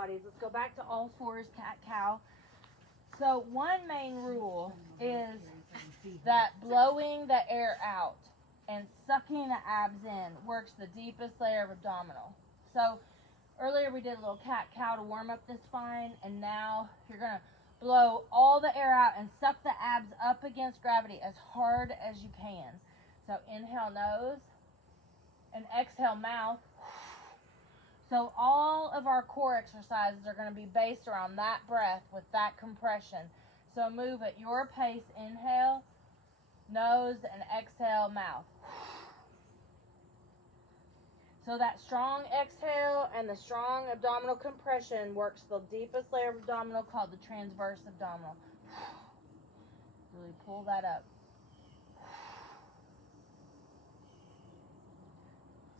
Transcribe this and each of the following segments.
Pilates. Let's go back to all fours, cat-cow. So one main rule is that blowing the air out and sucking the abs in works the deepest layer of abdominal. So earlier we did a little cat-cow to warm up the spine, and now you're going to blow all the air out and suck the abs up against gravity as hard as you can. So inhale nose and exhale mouth. So all of our core exercises are going to be based around that breath with that compression. So move at your pace. Inhale, nose, and exhale, mouth. So that strong exhale and the strong abdominal compression works the deepest layer of abdominal called the transverse abdominal. Really pull that up.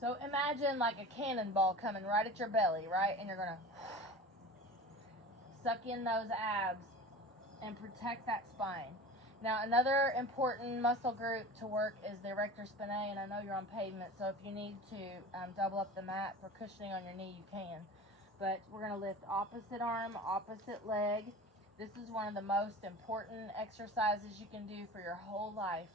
So imagine like a cannonball coming right at your belly, right? And you're going to suck in those abs and protect that spine. Now, another important muscle group to work is the erector spinae, and I know you're on pavement, so if you need to double up the mat for cushioning on your knee, you can. But we're going to lift opposite arm, opposite leg. This is one of the most important exercises you can do for your whole life.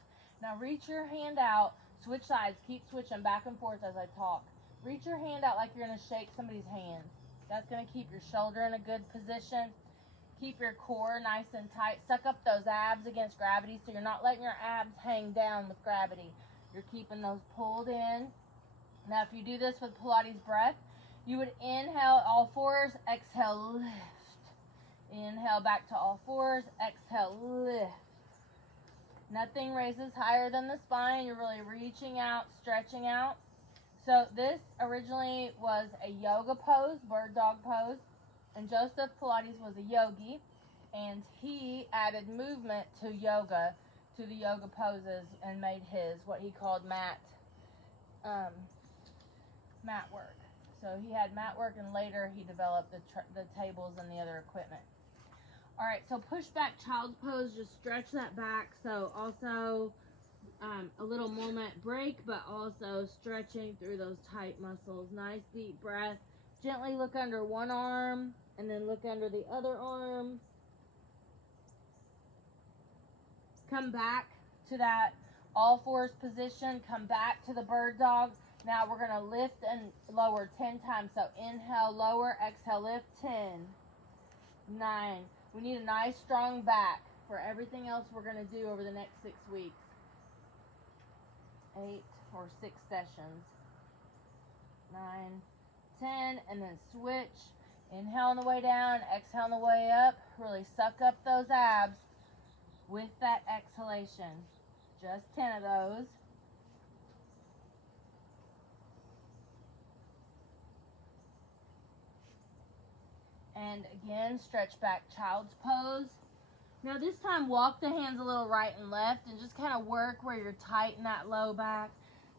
Now, reach your hand out. Switch sides. Keep switching back and forth as I talk. Reach your hand out like you're going to shake somebody's hand. That's going to keep your shoulder in a good position. Keep your core nice and tight. Suck up those abs against gravity so you're not letting your abs hang down with gravity. You're keeping those pulled in. Now, if you do this with Pilates breath, you would inhale all fours, exhale, lift. Inhale back to all fours, exhale, lift. Nothing raises higher than the spine. You're really reaching out, stretching out. So this originally was a yoga pose, bird dog pose. And Joseph Pilates was a yogi. And he added movement to yoga, to the yoga poses, and made his, what he called mat work. So he had mat work, and later he developed the tables and the other equipment. All right, so push back child's pose, just stretch that back. So also a little moment break, but also stretching through those tight muscles. Nice deep breath. Gently look under one arm and then look under the other arm. Come back to that all fours position. Come back to the bird dog. Now we're going to lift and lower 10 times. So inhale, lower, exhale, lift, 10, 9. We need a nice strong back for everything else we're going to do over the next 6 weeks. 8 or 6 sessions. 9, 10, and then switch. Inhale on the way down, exhale on the way up. Really suck up those abs with that exhalation. Just 10 of those. And again, stretch back child's pose. Now this time, walk the hands a little right and left and just kind of work where you're tight in that low back.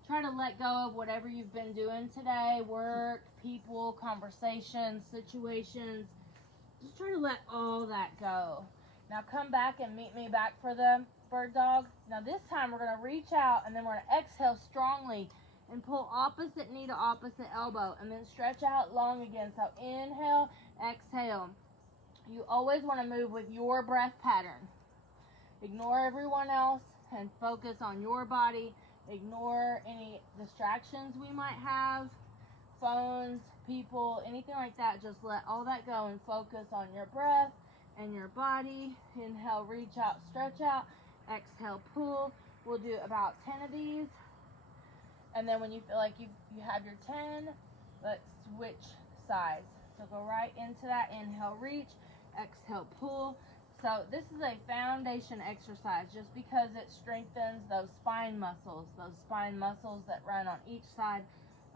Try to let go of whatever you've been doing today. Work, people, conversations, situations. Just try to let all that go. Now come back and meet me back for the bird dog. Now this time we're going to reach out and then we're going to exhale strongly and pull opposite knee to opposite elbow and then stretch out long again. So inhale, exhale. You always want to move with your breath pattern. Ignore everyone else and focus on your body. Ignore any distractions we might have, phones, people, anything like that. Just let all that go and focus on your breath and your body. Inhale, reach out, stretch out. Exhale, pull. We'll do about 10 of these. And then when you feel like you have your 10, let's switch sides. So go right into that. Inhale, reach. Exhale, pull. So this is a foundation exercise just because it strengthens those spine muscles that run on each side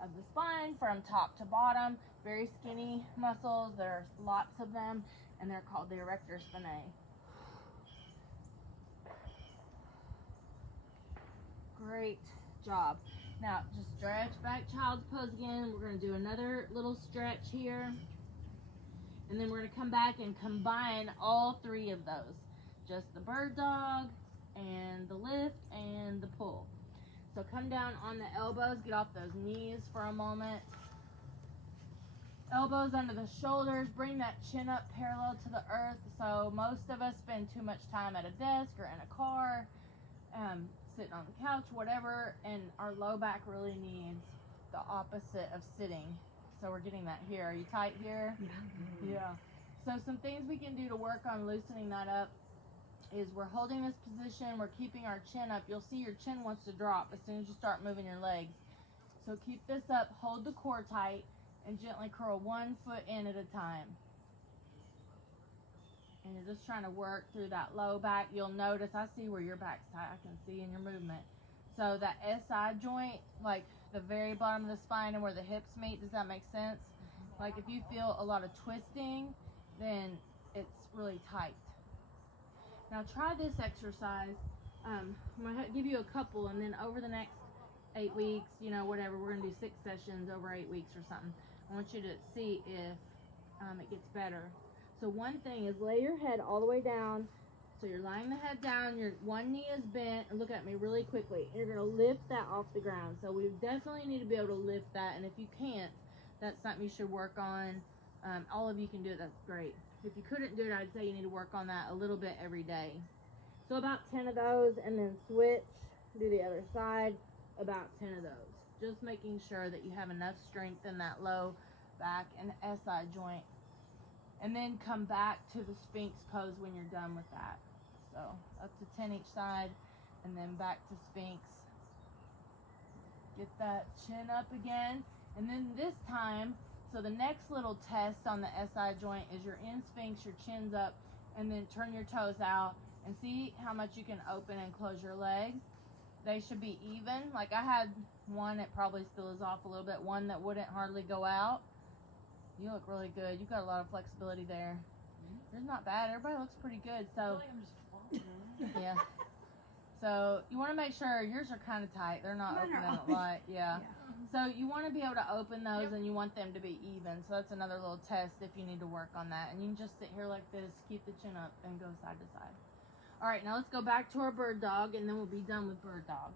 of the spine from top to bottom. Very skinny muscles. There's lots of them, and they're called the erector spinae. Great job. Now, just stretch back child's pose again. We're going to do another little stretch here. And then we're going to come back and combine all 3 of those. Just the bird dog, and the lift, and the pull. So come down on the elbows. Get off those knees for a moment. Elbows under the shoulders, bring that chin up parallel to the earth. So most of us spend too much time at a desk or in a car, sitting on the couch, whatever, and our low back really needs the opposite of sitting. So we're getting that here. Are you tight here? Yeah. So some things we can do to work on loosening that up is we're holding this position, we're keeping our chin up. You'll see your chin wants to drop as soon as you start moving your legs. So keep this up, hold the core tight, and gently curl one foot in at a time. And you're just trying to work through that low back. You'll notice, I see where your back's tight, I can see in your movement. So that SI joint, like the very bottom of the spine and where the hips meet, does that make sense? Like if you feel a lot of twisting, then it's really tight. Now try this exercise. I'm gonna give you a couple, and then over the next 8 weeks, you know, whatever, we're gonna do 6 sessions over 8 weeks or something. I want you to see if it gets better. So one thing is lay your head all the way down. So you're lying the head down, your one knee is bent, and look at me really quickly. You're gonna lift that off the ground. So we definitely need to be able to lift that, and if you can't, that's something you should work on. All of you can do it, that's great. If you couldn't do it, I'd say you need to work on that a little bit every day. So about 10 of those, and then switch, do the other side, about 10 of those. Just making sure that you have enough strength in that low back and SI joint. And then come back to the Sphinx pose when you're done with that. So up to 10 each side, and then back to Sphinx. Get that chin up again. And then this time, so the next little test on the SI joint is you're in Sphinx, your chin's up, and then turn your toes out and see how much you can open and close your legs. They should be even. Like I had one, it probably still is off a little bit, one that wouldn't hardly go out. You look really good. You've got a lot of flexibility there. Yours not bad. Everybody looks pretty good. So, yeah. So you want to make sure yours are kind of tight. They're not opening a lot. Yeah. So you want to be able to open those, and you want them to be even. So that's another little test if you need to work on that. And you can just sit here like this, keep the chin up, and go side to side. All right, now let's go back to our bird dog, and then we'll be done with bird dog.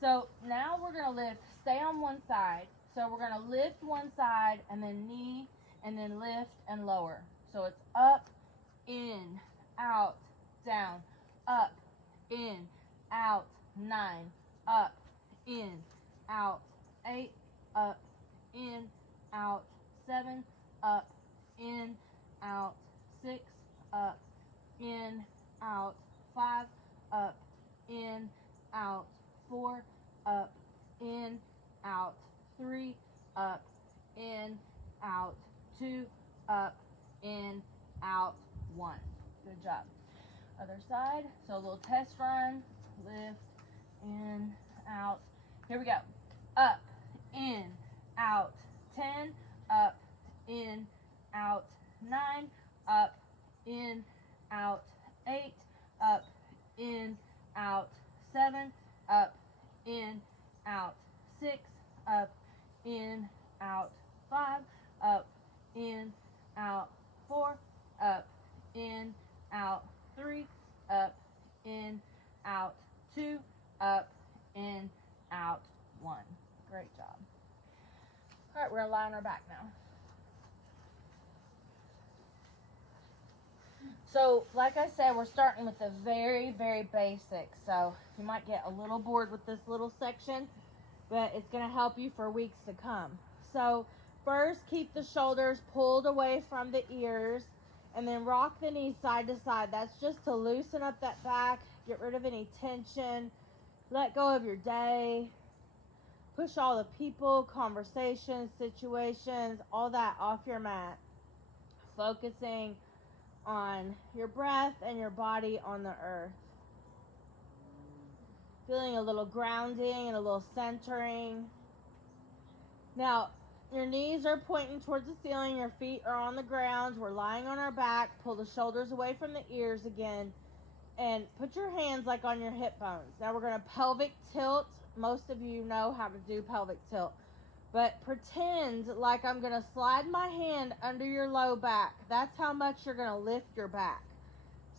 So now we're going to lift. Stay on one side. So we're going to lift one side, and then knee, and then lift and lower. So it's up, in, out, down, up, in, out, 9, up, in, out, 8, up, in, out, 7, up, in, out, 6, up, in, out, 5, up, in, out, 4, up, in, out, 3, up, in, out, 2, up, in, out, 1. Good job. Other side. So a little test run. Lift, in, out. Here we go. Up, in, out, 10, up, in, out, 9, up, in, out, 8, up, in, out, 7, up, in, out, 6, up, in, out, 5, up, in, out, 4, up, in, out, 3, up, in, out, 2, up, in, out, 1. Great job. All right, we're gonna lie on our back now. So, like I said, we're starting with the very, very basic. So, you might get a little bored with this little section, but it's going to help you for weeks to come. So, first, keep the shoulders pulled away from the ears, and then rock the knees side to side. That's just to loosen up that back, get rid of any tension, let go of your day, push all the people, conversations, situations, all that off your mat. Focusing on your breath and your body on the earth. Feeling a little grounding and a little centering. Now, your knees are pointing towards the ceiling, your feet are on the ground, we're lying on our back, pull the shoulders away from the ears again, and put your hands like on your hip bones. Now we're going to pelvic tilt. Most of you know how to do pelvic tilt. But pretend like I'm going to slide my hand under your low back. That's how much you're going to lift your back.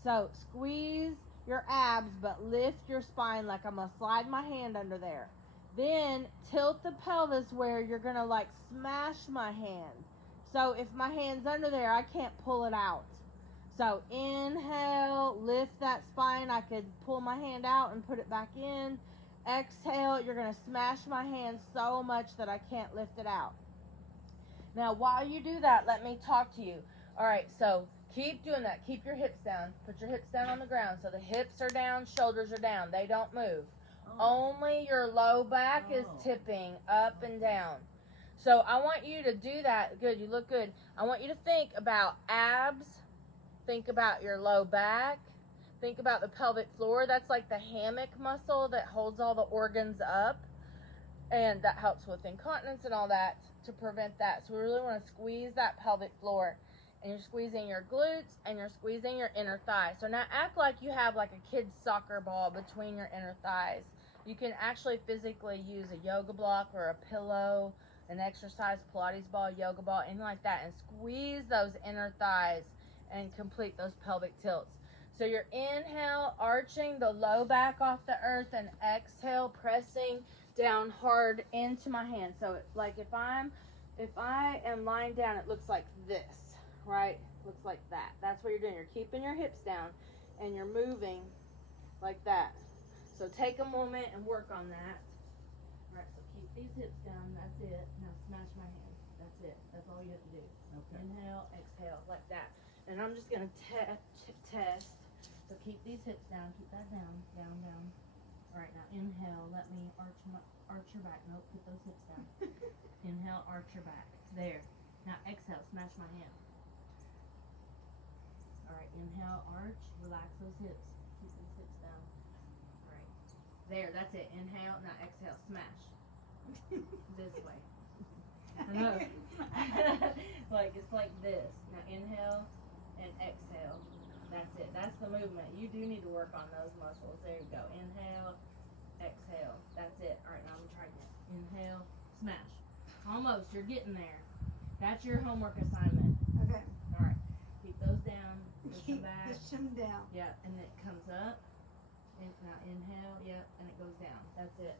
So squeeze your abs, but lift your spine like I'm going to slide my hand under there. Then tilt the pelvis where you're going to like smash my hand. So if my hand's under there, I can't pull it out. So inhale, lift that spine. I could pull my hand out and put it back in. Exhale, you're going to smash my hand so much that I can't lift it out. Now, while you do that, let me talk to you. All right, so keep doing that. Keep your hips down. Put your hips down on the ground. So the hips are down, shoulders are down. They don't move. Only your low back is tipping up and down. So I want you to do that. Good, you look good. I want you to think about abs. Think about your low back. Think about the pelvic floor. That's like the hammock muscle that holds all the organs up. And that helps with incontinence and all that to prevent that. So we really want to squeeze that pelvic floor. And you're squeezing your glutes and you're squeezing your inner thighs. So now act like you have like a kid's soccer ball between your inner thighs. You can actually physically use a yoga block or a pillow, an exercise, Pilates ball, yoga ball, anything like that, and squeeze those inner thighs and complete those pelvic tilts. So you're inhale, arching the low back off the earth, and exhale, pressing down hard into my hand. So like if I am lying down, it looks like this, right? Looks like that. That's what you're doing. You're keeping your hips down and you're moving like that. So take a moment and work on that. All right, so keep these hips down. That's it. Now smash my hand. That's it. That's all you have to do. Okay. Inhale, exhale, like that. And I'm just going to test. So keep these hips down. Keep that down, down, down. All right, now inhale. Let me arch your back. Nope, put those hips down. Inhale, arch your back. There. Now exhale, smash my hand. All right, inhale, arch, relax those hips. Keep those hips down. All right. There, that's it. Inhale, now exhale, smash. This way. I know. Like, it's like this. Now inhale and exhale. That's it. That's the movement. You do need to work on those muscles. There you go. Inhale, exhale. That's it. All right, now I'm trying it. Inhale, smash. Almost. You're getting there. That's your homework assignment. Okay. All right. Keep those down. Push them back. Push them down. Yeah, and it comes up. And now inhale. Yep, and it goes down. That's it.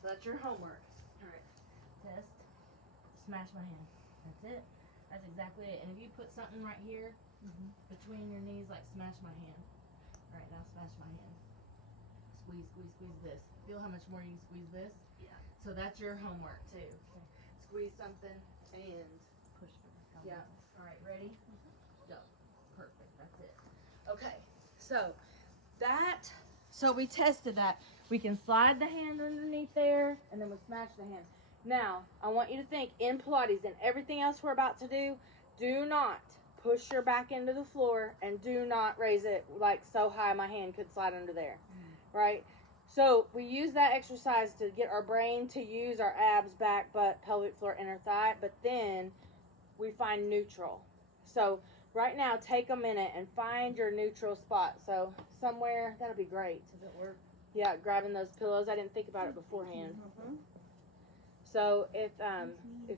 So that's your homework. All right. Test. Smash my hand. That's it. That's exactly it. And if you put something right here between your knees, like smash my hand. All right, now smash my hand. Squeeze, squeeze, squeeze this. Feel how much more you can squeeze this? Yeah. So that's your homework too. Okay. Squeeze something and push it. Yeah. All right, ready? Go. Perfect. That's it. Okay. So we tested that. We can slide the hand underneath there, and then we smash the hand. Now, I want you to think, in Pilates and everything else we're about to do not push your back into the floor, and do not raise it like so high my hand could slide under there, right? So we use that exercise to get our brain to use our abs, back, butt, pelvic floor, inner thigh, but then we find neutral. So right now, take a minute and find your neutral spot. So somewhere, that'll be great. Does it work? Yeah, grabbing those pillows. I didn't think about it beforehand. So if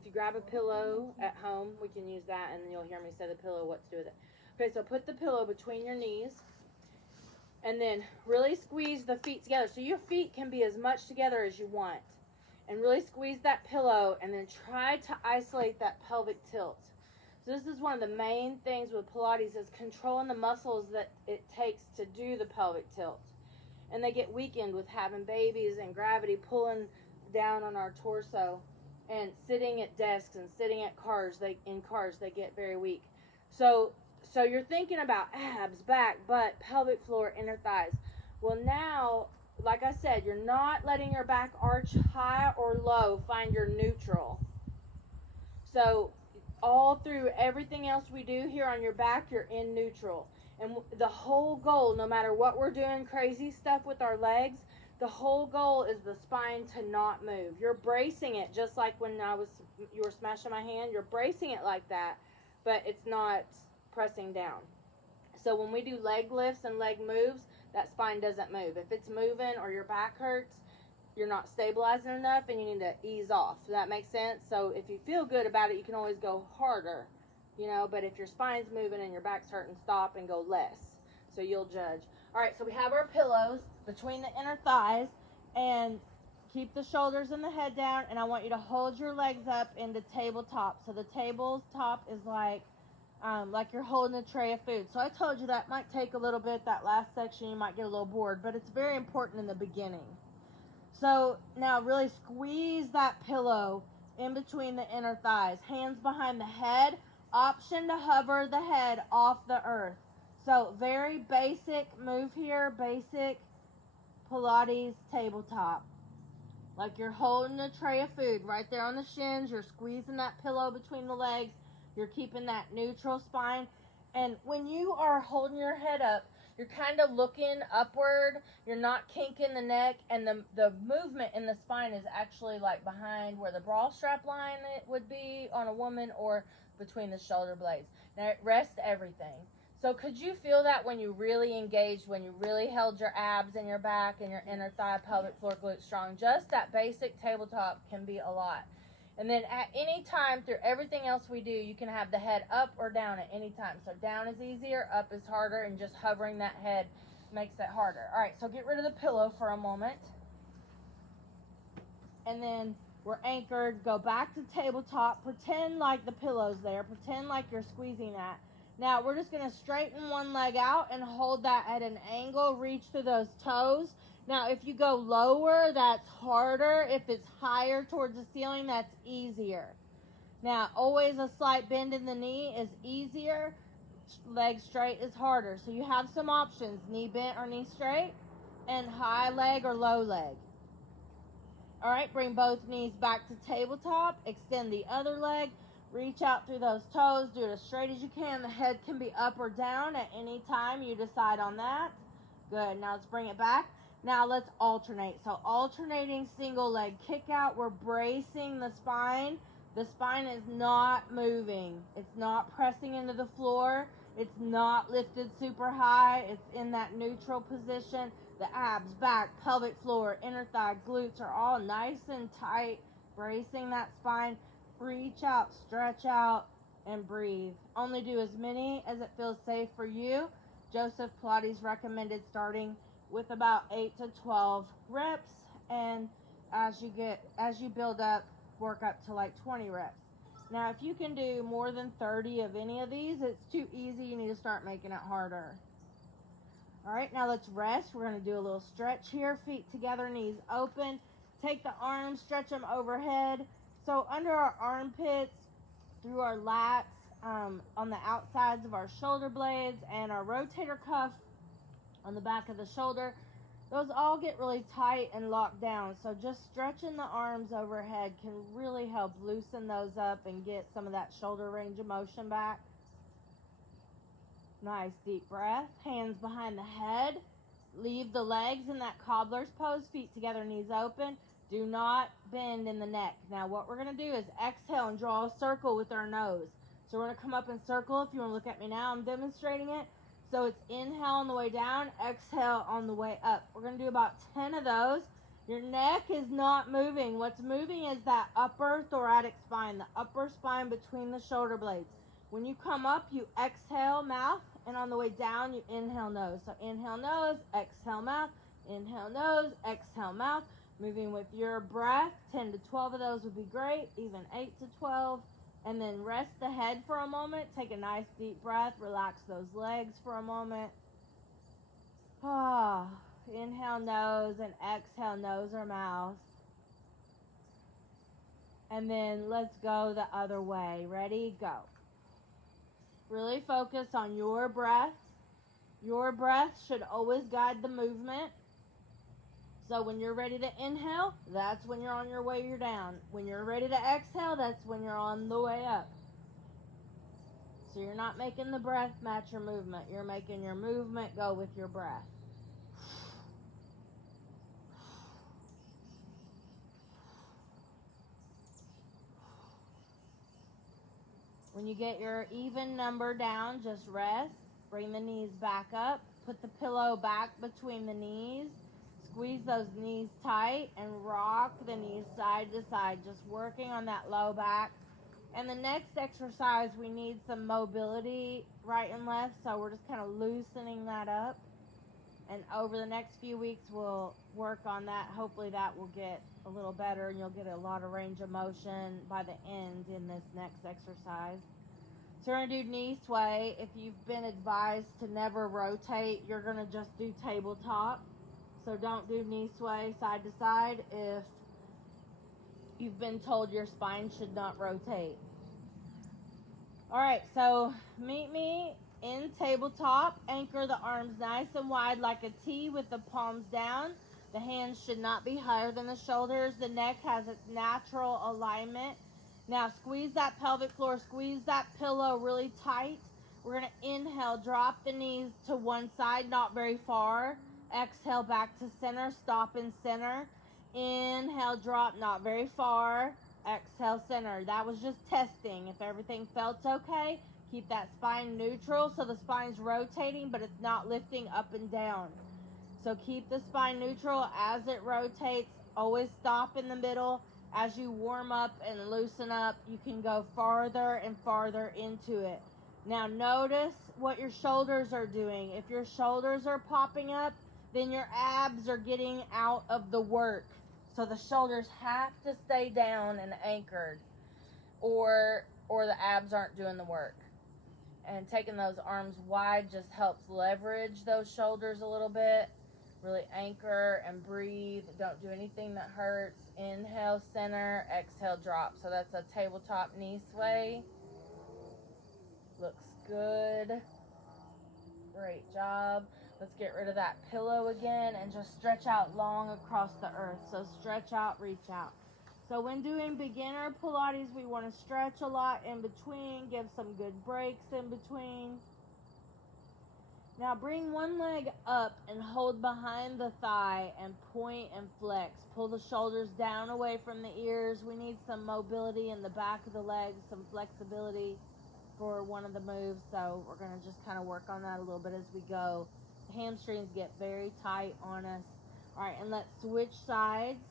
you grab a pillow at home, we can use that, and then you'll hear me say the pillow, what to do with it. Okay, so put the pillow between your knees, and then really squeeze the feet together. So your feet can be as much together as you want. And really squeeze that pillow, and then try to isolate that pelvic tilt. So this is one of the main things with Pilates, is controlling the muscles that it takes to do the pelvic tilt. And they get weakened with having babies and gravity pulling down on our torso, and sitting at desks and sitting at cars. They get very weak. So you're thinking about abs, back, butt, pelvic floor, inner thighs. Well, now, like I said, you're not letting your back arch high or low. Find your neutral. So all through everything else we do here on your back, you're in neutral. And the whole goal, no matter what we're doing, crazy stuff with our legs, the whole goal is the spine to not move. You're bracing it, just like when you were smashing my hand. You're bracing it like that, but it's not pressing down. So when we do leg lifts and leg moves, that spine doesn't move. If it's moving or your back hurts, you're not stabilizing enough, and you need to ease off. Does that make sense? So if you feel good about it, you can always go harder, but if your spine's moving and your back's hurting, stop and go less. So you'll judge. All right, so we have our pillows between the inner thighs, and keep the shoulders and the head down, and I want you to hold your legs up into tabletop. So the tabletop is like you're holding a tray of food. So I told you that might take a little bit, that last section, you might get a little bored, but it's very important in the beginning. So now really squeeze that pillow in between the inner thighs. Hands behind the head. Option to hover the head off the earth. So very basic move here, basic Pilates tabletop. Like you're holding a tray of food right there on the shins. You're squeezing that pillow between the legs. You're keeping that neutral spine. And when you are holding your head up, you're kind of looking upward. You're not kinking the neck. And the movement in the spine is actually like behind where the bra strap line it would be on a woman, or between the shoulder blades. Now rest everything. So could you feel that when you really engaged, when you really held your abs and your back and your inner thigh, pelvic floor, glute strong? Just that basic tabletop can be a lot. And then at any time through everything else we do, you can have the head up or down at any time. So down is easier, up is harder, and just hovering that head makes it harder. All right, so get rid of the pillow for a moment. And then we're anchored. Go back to tabletop. Pretend like the pillow's there. Pretend like you're squeezing that. Now, we're just going to straighten one leg out and hold that at an angle. Reach through those toes. Now, if you go lower, that's harder. If it's higher towards the ceiling, that's easier. Now, always a slight bend in the knee is easier. Leg straight is harder. So you have some options. Knee bent or knee straight. And high leg or low leg. All right, bring both knees back to tabletop. Extend the other leg. Reach out through those toes. Do it as straight as you can. The head can be up or down at any time. You decide on that. Good. Now let's bring it back. Now let's alternate. So alternating single leg kick out. We're bracing the spine. The spine is not moving. It's not pressing into the floor. It's not lifted super high. It's in that neutral position. The abs, back, pelvic floor, inner thigh, glutes are all nice and tight. Bracing that spine. Reach out, stretch out, and breathe. Only do as many as it feels safe for you. Joseph Pilates recommended starting with about 8 to 12 reps, and as you build up, work up to like 20 reps. Now, if you can do more than 30 of any of these, it's too easy. You need to start making it harder. All right, now let's rest. We're going to do a little stretch here. Feet together, knees open. Take the arms, stretch them overhead. So under our armpits, through our lats, on the outsides of our shoulder blades, and our rotator cuff on the back of the shoulder, those all get really tight and locked down. So just stretching the arms overhead can really help loosen those up and get some of that shoulder range of motion back. Nice deep breath. Hands behind the head. Leave the legs in that cobbler's pose. Feet together, knees open. Do not bend in the neck. Now what we're going to do is exhale and draw a circle with our nose. So we're going to come up and circle. If you want to look at me now, I'm demonstrating it. So it's inhale on the way down, exhale on the way up. We're going to do about 10 of those. Your neck is not moving. What's moving is that upper thoracic spine, the upper spine between the shoulder blades. When you come up, you exhale mouth, and on the way down, you inhale nose. So inhale nose, exhale mouth, inhale nose, exhale mouth. Moving with your breath, 10 to 12 of those would be great, even 8 to 12. And then rest the head for a moment. Take a nice deep breath. Relax those legs for a moment. Inhale nose and exhale nose or mouth. And then let's go the other way. Ready? Go. Really focus on your breath. Your breath should always guide the movement. So when you're ready to inhale, that's when you're on your way, you're down. When you're ready to exhale, that's when you're on the way up. So you're not making the breath match your movement. You're making your movement go with your breath. When you get your even number down, just rest. Bring the knees back up. Put the pillow back between the knees. Squeeze those knees tight and rock the knees side to side, just working on that low back. And the next exercise, we need some mobility right and left, so we're just kind of loosening that up. And over the next few weeks, we'll work on that. Hopefully that will get a little better and you'll get a lot of range of motion by the end in this next exercise. So we're going to do knee sway. If you've been advised to never rotate, you're going to just do tabletop. So don't do knee sway side to side if you've been told your spine should not rotate. All right, so meet me in tabletop. Anchor the arms nice and wide like a T with the palms down. The hands should not be higher than the shoulders. The neck has its natural alignment. Now squeeze that pelvic floor, squeeze that pillow really tight. We're going to inhale, drop the knees to one side, not very far. Exhale back to center, stop in center. Inhale, drop, not very far. Exhale, center. That was just testing. If everything felt okay, keep that spine neutral so the spine's rotating, but it's not lifting up and down. So keep the spine neutral as it rotates. Always stop in the middle. As you warm up and loosen up, you can go farther and farther into it. Now notice what your shoulders are doing. If your shoulders are popping up, then your abs are getting out of the work. So the shoulders have to stay down and anchored, or the abs aren't doing the work. And taking those arms wide just helps leverage those shoulders a little bit. Really anchor and breathe. Don't do anything that hurts. Inhale, center. Exhale, drop. So that's a tabletop knee sway. Looks good. Great job. Let's get rid of that pillow again and just stretch out long across the earth. So stretch out, reach out. So when doing beginner Pilates, we want to stretch a lot in between, give some good breaks in between. Now bring one leg up and hold behind the thigh and point and flex. Pull the shoulders down away from the ears. We need some mobility in the back of the legs, some flexibility for one of the moves. So we're going to just kind of work on that a little bit as we go. The hamstrings get very tight on us. All right, and let's switch sides.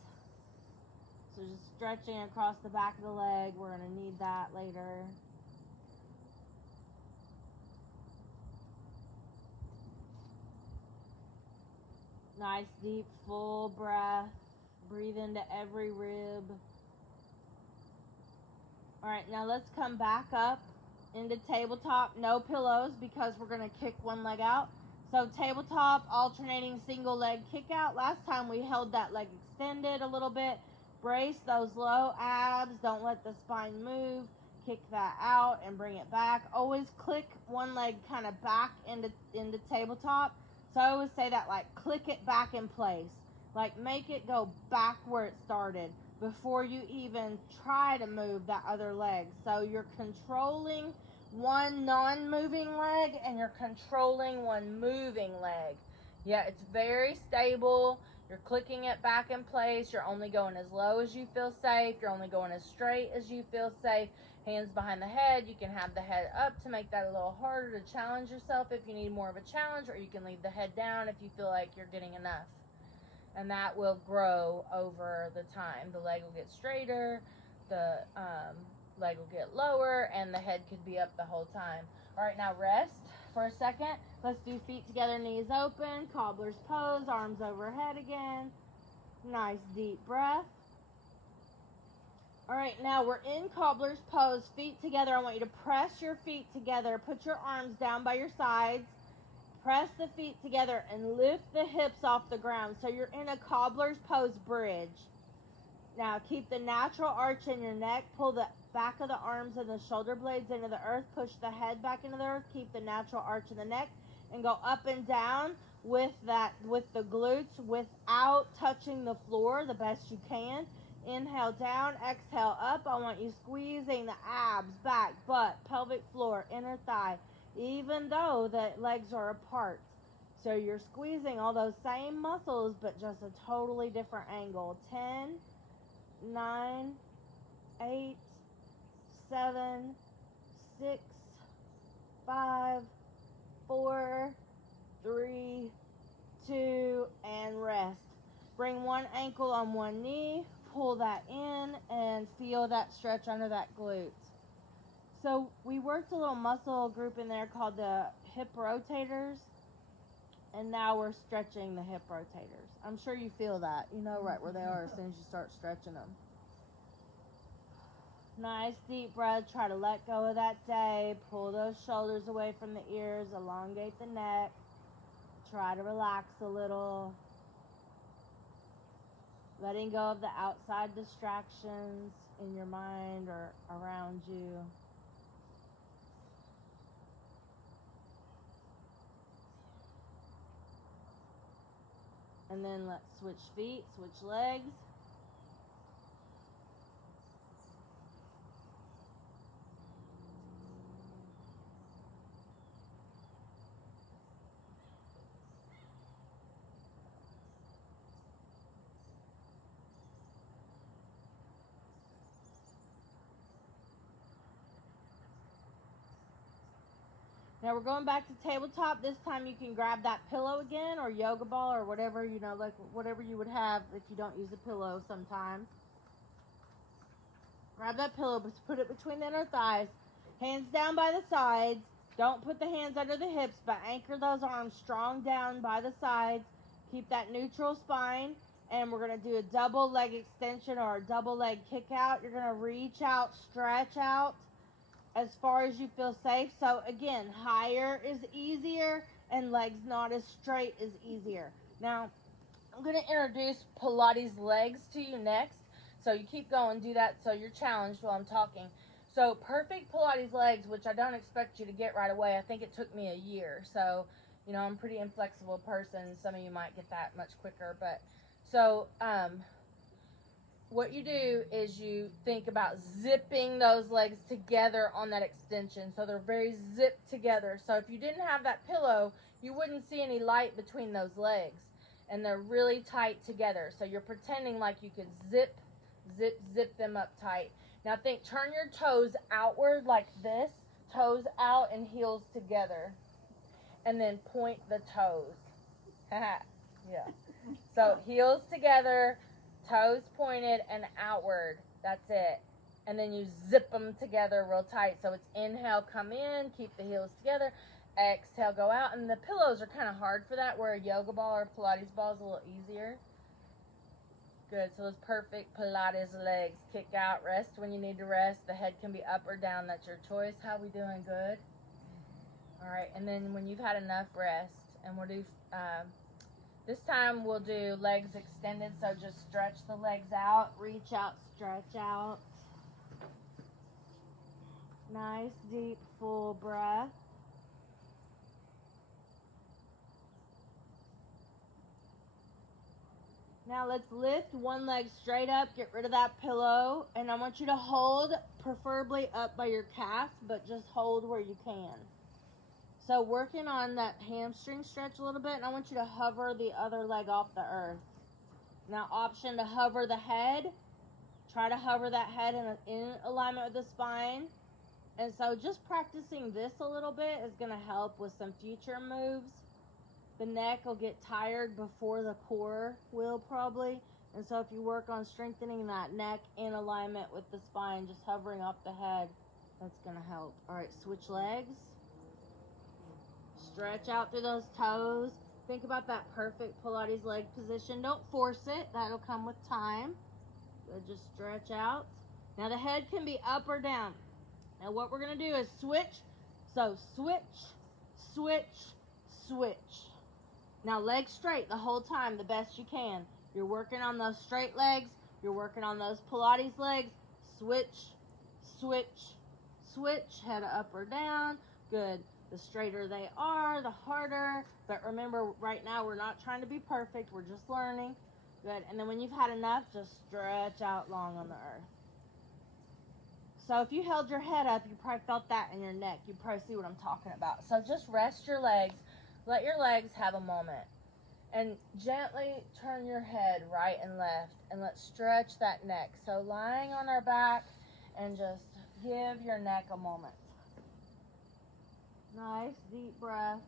So just stretching across the back of the leg. We're going to need that later. Nice, deep, full breath. Breathe into every rib. All right, now let's come back up into tabletop. No pillows because we're going to kick one leg out. So tabletop, alternating single leg kick out. Last time we held that leg extended a little bit. Brace those low abs. Don't let the spine move. Kick that out and bring it back. Always click one leg kind of back into tabletop. So I always say that, like, click it back in place. Like, make it go back where it started before you even try to move that other leg. So you're controlling one non-moving leg and you're controlling one moving leg. Yeah, it's very stable. You're clicking it back in place. You're only going as low as you feel safe. You're only going as straight as you feel safe. Hands behind the head. You can have the head up to make that a little harder to challenge yourself if you need more of a challenge, or you can leave the head down if you feel like you're getting enough. And that will grow over the time. The leg will get straighter, the leg will get lower, and the head could be up the whole time. All right, now rest for a second. Let's do feet together, knees open, cobbler's pose, arms overhead again. Nice deep breath. All right, now we're in cobbler's pose, feet together. I want you to press your feet together. Put your arms down by your sides. Press the feet together and lift the hips off the ground. So you're in a cobbler's pose bridge. Now keep the natural arch in your neck. Pull the back of the arms and the shoulder blades into the earth. Push the head back into the earth. Keep the natural arch in the neck and go up and down with the glutes without touching the floor the best you can. Inhale down, exhale up. I want you squeezing the abs, back, butt, pelvic floor, inner thigh, even though the legs are apart. So you're squeezing all those same muscles, but just a totally different angle. 10, 9, 8, 7, 6, 5, 4, 3, 2, and rest. Bring one ankle on one knee. Pull that in and feel that stretch under that glute. So we worked a little muscle group in there called the hip rotators. And now we're stretching the hip rotators. I'm sure you feel that. You know right where they are as soon as you start stretching them. Nice deep breath. Try to let go of that day. Pull those shoulders away from the ears. Elongate the neck. Try to relax a little. Letting go of the outside distractions in your mind or around you. And then let's switch feet, switch legs. Now we're going back to tabletop. This time you can grab that pillow again or yoga ball or whatever, you know, like whatever you would have if you don't use a pillow sometimes. Grab that pillow, but put it between the inner thighs. Hands down by the sides. Don't put the hands under the hips, but anchor those arms strong down by the sides. Keep that neutral spine. And we're going to do a double leg extension or a double leg kick out. You're going to reach out, stretch out as far as you feel safe. So again, higher is easier and legs not as straight is easier. Now, I'm going to introduce Pilates legs to you next. So you keep going, do that so you're challenged while I'm talking. So perfect Pilates legs, which I don't expect you to get right away. I think it took me a year. So, you know, I'm a pretty inflexible person. Some of you might get that much quicker. But so, what you do is you think about zipping those legs together on that extension. So they're very zipped together. So if you didn't have that pillow, you wouldn't see any light between those legs. And they're really tight together. So you're pretending like you could zip, zip, zip them up tight. Now think, turn your toes outward like this. Toes out and heels together. And then point the toes. Yeah. So heels together, toes pointed and outward. That's it. And then you zip them together real tight. So it's inhale, come in, keep the heels together. Exhale, go out. And the pillows are kind of hard for that, where a yoga ball or Pilates ball is a little easier. Good. So those perfect Pilates legs. Kick out, rest when you need to rest. The head can be up or down. That's your choice. How we doing? Good. All right. And then when you've had enough rest, and we'll do... this time we'll do legs extended, so just stretch the legs out, reach out, stretch out. Nice, deep, full breath. Now let's lift one leg straight up, get rid of that pillow, and I want you to hold, preferably up by your calf, but just hold where you can. So working on that hamstring stretch a little bit, and I want you to hover the other leg off the earth. Now option to hover the head. Try to hover that head in alignment with the spine. And so just practicing this a little bit is going to help with some future moves. The neck will get tired before the core will probably. And so if you work on strengthening that neck in alignment with the spine, just hovering off the head, that's going to help. All right, switch legs. Stretch out through those toes. Think about that perfect Pilates leg position. Don't force it. That'll come with time. So just stretch out. Now the head can be up or down. Now what we're going to do is switch. So switch, switch, switch. Now legs straight the whole time, the best you can. You're working on those straight legs. You're working on those Pilates legs. Switch, switch, switch. Head up or down. Good. The straighter they are, the harder. But remember, right now, we're not trying to be perfect. We're just learning. Good. And then when you've had enough, just stretch out long on the earth. So if you held your head up, you probably felt that in your neck. You probably see what I'm talking about. So just rest your legs. Let your legs have a moment. And gently turn your head right and left. And let's stretch that neck. So lying on our back and just give your neck a moment. Nice, deep breaths.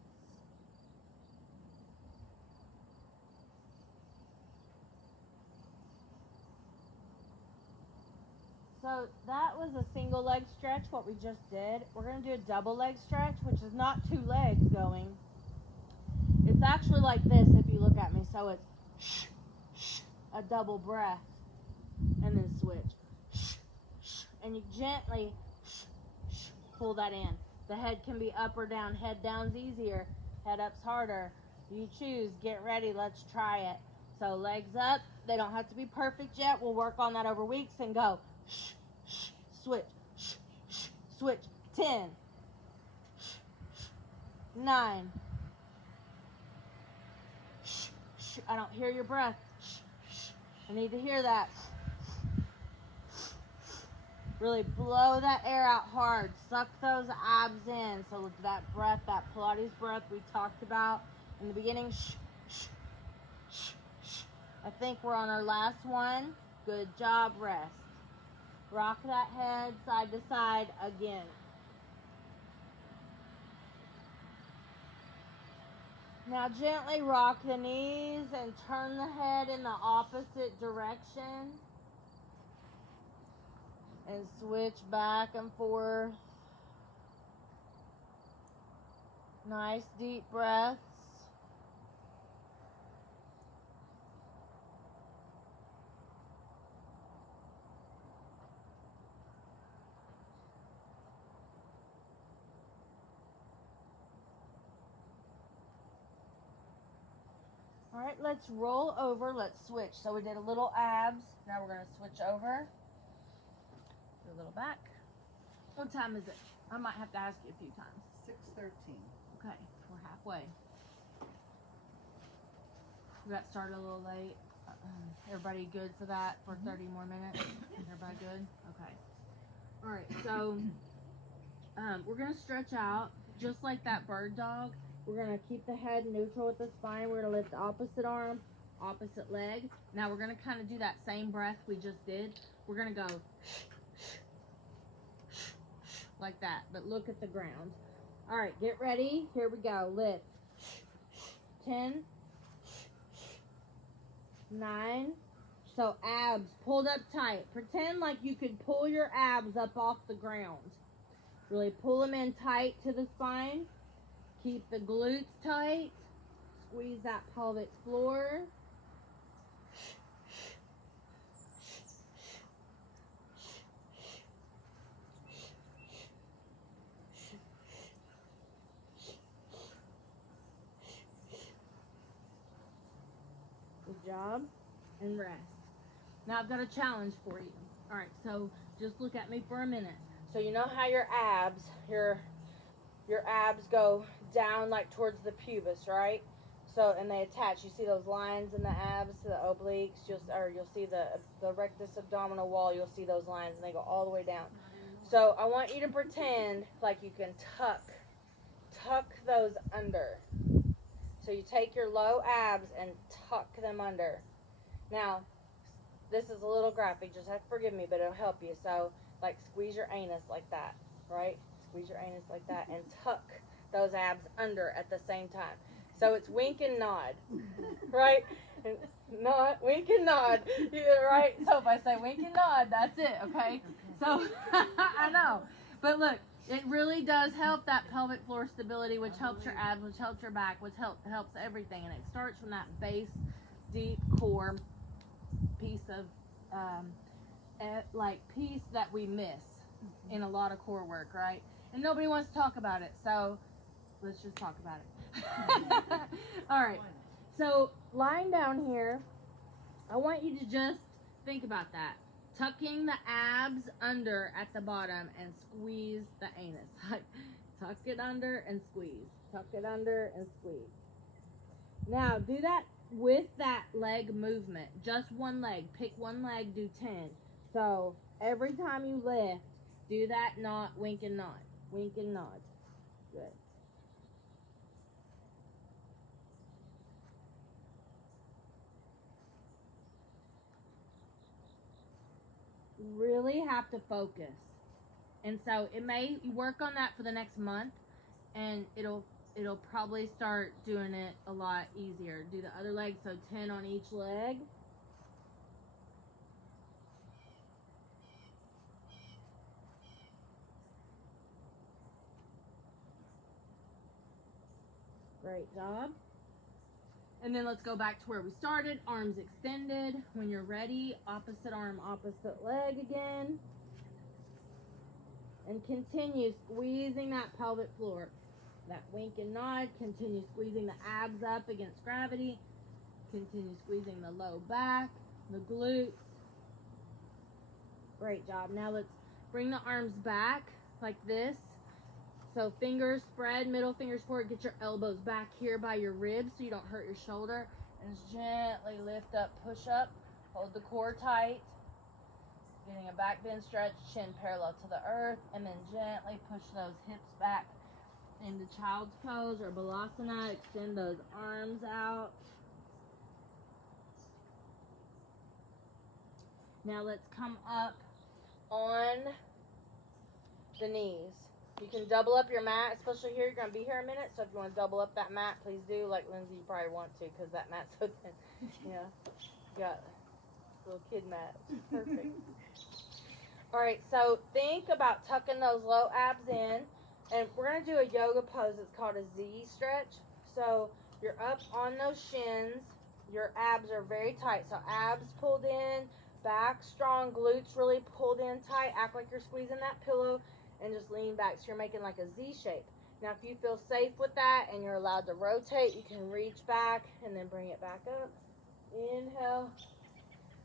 So that was a single leg stretch, what we just did. We're going to do a double leg stretch, which is not two legs going. It's it's actually like this if you look at me. So it's shh, shh, a double breath, and then switch. Shh, shh, and you gently shh, shh, pull that in. The head can be up or down. Head down's easier. Head up's harder. You choose. Get ready. Let's try it. So legs up. They don't have to be perfect yet. We'll work on that over weeks and go. Shh, shh, switch. Shh, shh, switch. 10. Shh, shh, 9. Shh, shh. I don't hear your breath. Shh, shh. I need to hear that. Really blow that air out hard. Suck those abs in. So that breath, that Pilates breath we talked about in the beginning. Shh, shh, shh, shh. I think we're on our last one. Good job, rest. Rock that head side to side again. Now gently rock the knees and turn the head in the opposite direction. And switch back and forth. Nice deep breaths. All right, let's roll over. Let's switch. So we did a little abs. Now we're going to switch over. Do a little back. What time is it? I might have to ask you a few times. 6:13. Okay, we're halfway. We got started a little late. Everybody good for that for 30 more minutes? Everybody good? Okay. All right, so we're going to stretch out just like that bird dog. We're going to keep the head neutral with the spine. We're going to lift the opposite arm, opposite leg. Now we're going to kind of do that same breath we just did. We're going to go like that, but look at the ground. All right, get ready. Here we go. Lift. 10, 9. So abs pulled up tight. Pretend like you could pull your abs up off the ground. Really pull them in tight to the spine. Keep the glutes tight. Squeeze that pelvic floor. Good job. And rest. Now I've got a challenge for you. All right, so just look at me for a minute. So you know how your abs, your abs go down like towards the pubis, right? So, and they attach. You see those lines in the abs to the obliques, you'll see the rectus abdominal wall. You'll see those lines, and they go all the way down. So I want you to pretend like you can tuck those under. So you take your low abs and tuck them under. Now, this is a little graphic. Just have to forgive me, but it'll help you. So, like, squeeze your anus like that, right? Squeeze your anus like that and tuck those abs under at the same time. So it's wink and nod, right? Nod, wink and nod, right? So if I say wink and nod, that's it, okay? So, I know. But look, it really does help that pelvic floor stability, which helps your abs, which helps your back, which helps everything. And it starts from that base, deep core piece of, piece that we miss in a lot of core work, right? And nobody wants to talk about it, so let's just talk about it. All right, so lying down here, I want you to just think about that. Tucking the abs under at the bottom and squeeze the anus. Tuck it under and squeeze. Tuck it under and squeeze. Now, do that with that leg movement. Just one leg. Pick one leg, do 10. So, every time you lift, do that knot, wink and nod. Wink and nod. Good. Really have to focus. And so it may work on that for the next month, and it'll probably start doing it a lot easier. Do the other leg, so 10 on each leg. Great job. And then let's go back to where we started. Arms extended. When you're ready, opposite arm, opposite leg again. And continue squeezing that pelvic floor. That wink and nod. Continue squeezing the abs up against gravity. Continue squeezing the low back, the glutes. Great job. Now let's bring the arms back like this. So fingers spread, middle fingers forward. Get your elbows back here by your ribs so you don't hurt your shoulder. And just gently lift up, push up. Hold the core tight. Getting a back bend stretch, chin parallel to the earth. And then gently push those hips back into child's pose or balasana. Extend those arms out. Now let's come up on the knees. You can double up your mat, especially here. You're going to be here a minute, so if you want to double up that mat, please do. Like Lindsay, you probably want to because that mat's so thin. Yeah, got a little kid mat. Perfect. All right, so think about tucking those low abs in, and we're going to do a yoga pose. It's called a Z stretch. So you're up on those shins. Your abs are very tight, so abs pulled in, back strong, glutes really pulled in tight. Act like you're squeezing that pillow. And just lean back so you're making like a Z shape. Now if you feel safe with that and you're allowed to rotate, you can reach back and then bring it back up. Inhale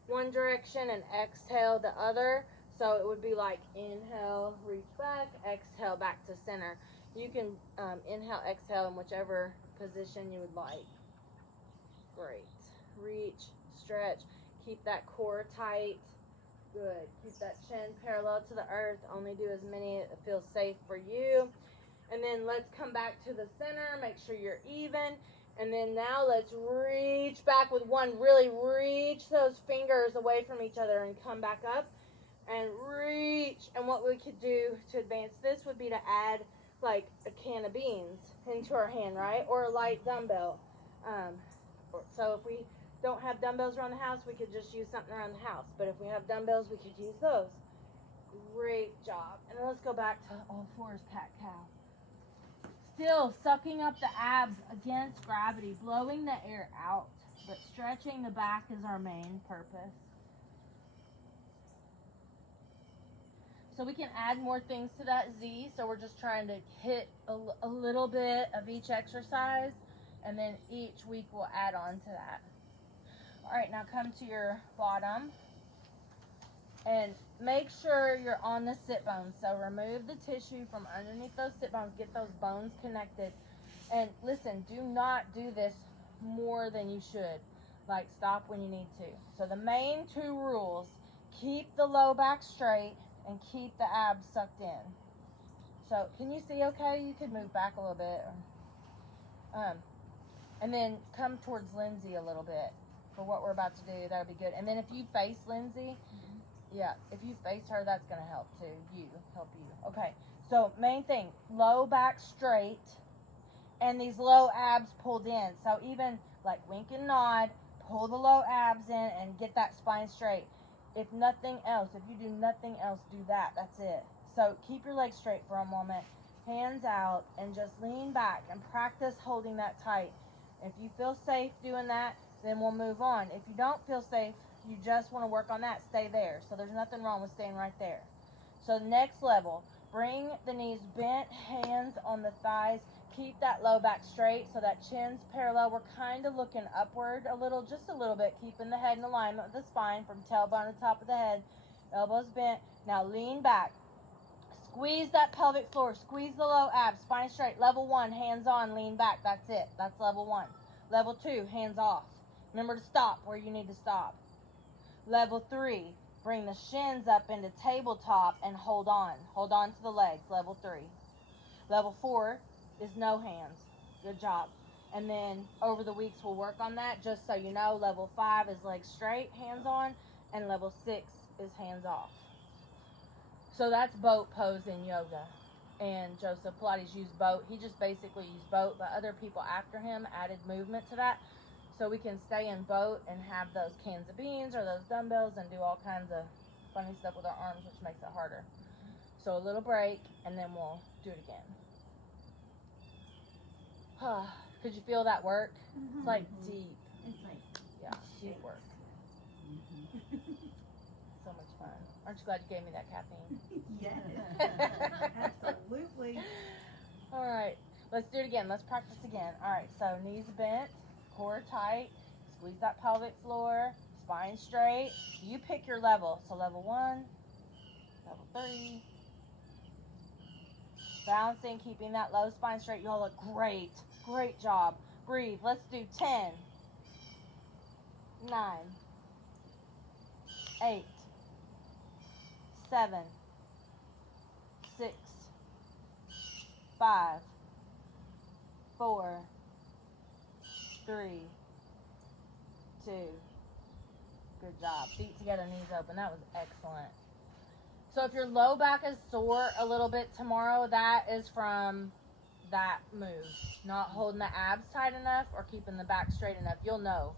one direction and exhale the other. So it would be like inhale, reach back, exhale back to center. You can inhale, exhale in whichever position you would like. Great. Reach, stretch, keep that core tight. Good. Keep that chin parallel to the earth. Only do as many that feel safe for you. And then let's come back to the center. Make sure you're even. And then now let's reach back with one. Really reach those fingers away from each other and come back up and reach. And what we could do to advance this would be to add like a can of beans into our hand, right? Or a light dumbbell. So if we don't have dumbbells around the house, we could just use something around the house. But if we have dumbbells, we could use those. Great job. And then let's go back to all fours, cat-cow. Still sucking up the abs against gravity, blowing the air out, but stretching the back is our main purpose. So we can add more things to that Z. So we're just trying to hit a little bit of each exercise, and then each week we'll add on to that. All right, now come to your bottom and make sure you're on the sit bones. So remove the tissue from underneath those sit bones, get those bones connected. And listen, do not do this more than you should. Like stop when you need to. So the main two rules, keep the low back straight and keep the abs sucked in. So can you see okay? You could move back a little bit. And then come towards Lindsay a little bit. For what we're about to do, that'll be good. And then if you face Lindsay, yeah, if you face her, that's going to help too. Help you. Okay, so main thing, low back straight and these low abs pulled in. So even like wink and nod, pull the low abs in and get that spine straight. If nothing else, if you do nothing else, do that. That's it. So keep your legs straight for a moment, hands out, and just lean back and practice holding that tight. If you feel safe doing that, then we'll move on. If you don't feel safe, you just want to work on that, stay there. So there's nothing wrong with staying right there. So next level, bring the knees bent, hands on the thighs. Keep that low back straight so that chin's parallel. We're kind of looking upward a little, just a little bit, keeping the head in alignment with the spine from tailbone to top of the head. Elbows bent. Now lean back. Squeeze that pelvic floor. Squeeze the low abs. Spine straight. Level 1, hands on, lean back. That's it. That's level 1. Level 2, hands off. Remember to stop where you need to stop. Level 3, bring the shins up into tabletop and hold on. Hold on to the legs. Level 3. Level 4 is no hands. Good job. And then over the weeks we'll work on that. Just so you know, level 5 is legs straight, hands on, and level 6 is hands off. So that's boat pose in yoga. And Joseph Pilates used boat. He just basically used boat, but other people after him added movement to that. So we can stay in boat and have those cans of beans or those dumbbells and do all kinds of funny stuff with our arms, which makes it harder. So a little break, and then we'll do it again. Could you feel that work? Mm-hmm. It's like deep. It's like, Yeah, deep work. mm-hmm. So much fun. Aren't you glad you gave me that caffeine? Yes. Absolutely. All right, let's do it again. Let's practice again. All right, so knees bent, core tight, squeeze that pelvic floor, spine straight. You pick your level. So level 1, level 3. Balancing, keeping that low spine straight. You all look great. Great job. Breathe. Let's do 10, 9, 8, 7, 6, 5, 4, 3, 2. Good job. Feet together, knees open. That was excellent. So if your low back is sore a little bit tomorrow, that is from that move. Not holding the abs tight enough or keeping the back straight enough. You'll know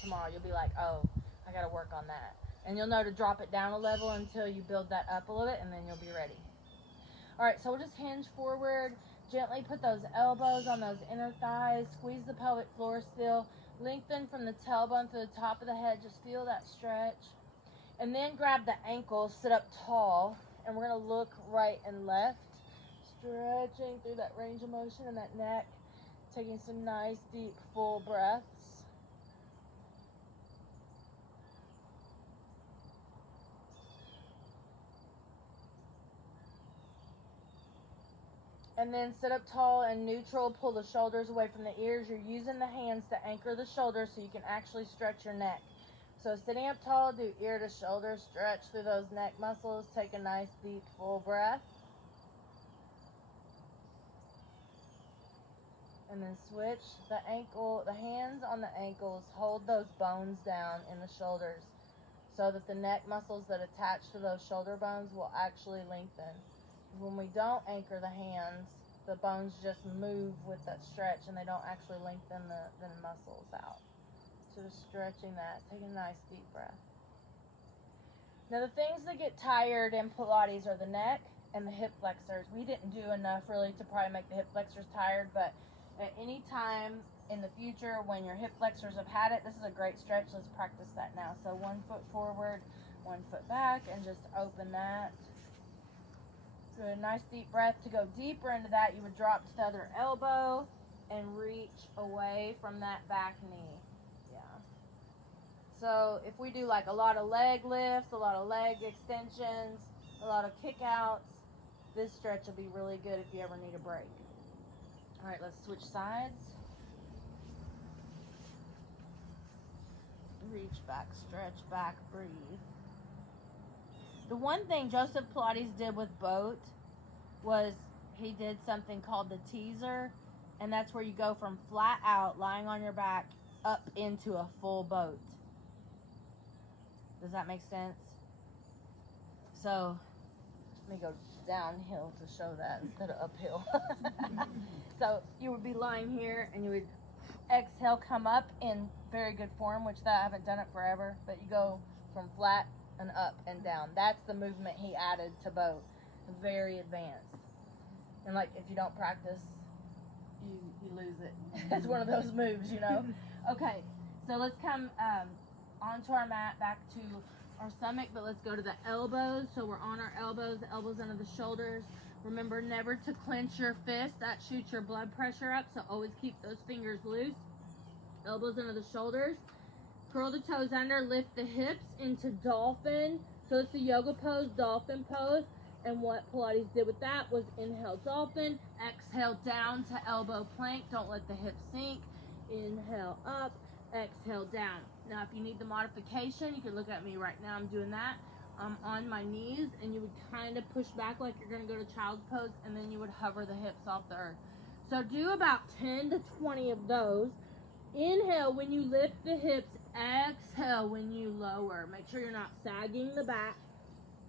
tomorrow. You'll be like, oh, I got to work on that. And you'll know to drop it down a level until you build that up a little bit, and then you'll be ready. All right, so we'll just hinge forward. Gently put those elbows on those inner thighs. Squeeze the pelvic floor still. Lengthen from the tailbone to the top of the head. Just feel that stretch. And then grab the ankles, sit up tall, and we're going to look right and left. Stretching through that range of motion in that neck. Taking some nice, deep, full breaths. And then sit up tall and neutral. Pull the shoulders away from the ears. You're using the hands to anchor the shoulders so you can actually stretch your neck. So sitting up tall, do ear to shoulder, stretch through those neck muscles. Take a nice, deep, full breath. And then switch the hands on the ankles. Hold those bones down in the shoulders so that the neck muscles that attach to those shoulder bones will actually lengthen. When we don't anchor the hands, the bones just move with that stretch and they don't actually lengthen the muscles out. So just stretching that. Take a nice deep breath. Now the things that get tired in Pilates are the neck and the hip flexors. We didn't do enough really to probably make the hip flexors tired, but at any time in the future when your hip flexors have had it, this is a great stretch. Let's practice that now. So 1 foot forward, 1 foot back, and just open that. Good, nice deep breath. To go deeper into that, you would drop to the other elbow and reach away from that back knee. Yeah. So if we do like a lot of leg lifts, a lot of leg extensions, a lot of kick outs, this stretch will be really good if you ever need a break. All right, let's switch sides. Reach back, stretch back, breathe. The one thing Joseph Pilates did with boat was he did something called the teaser, and that's where you go from flat out, lying on your back, up into a full boat. Does that make sense? So, let me go downhill to show that instead of uphill. So, you would be lying here, and you would exhale, come up in very good form, which I haven't done it forever, but you go from flat and up and down. That's the movement he added to boat. Very advanced. And like if you don't practice, you lose it. It's one of those moves, you know. Okay, so let's come onto our mat, back to our stomach, but let's go to the elbows. So we're on our elbows, the elbows under the shoulders. Remember never to clench your fist. That shoots your blood pressure up, so always keep those fingers loose. Elbows under the shoulders. Curl the toes under, lift the hips into dolphin. So it's the yoga pose, dolphin pose. And what Pilates did with that was inhale dolphin, exhale down to elbow plank. Don't let the hips sink. Inhale up, exhale down. Now if you need the modification, you can look at me right now. I'm doing that. I'm on my knees, and you would kind of push back like you're going to go to child's pose, and then you would hover the hips off the earth. So do about 10 to 20 of those. Inhale when you lift the hips, exhale when you lower. Make sure you're not sagging the back.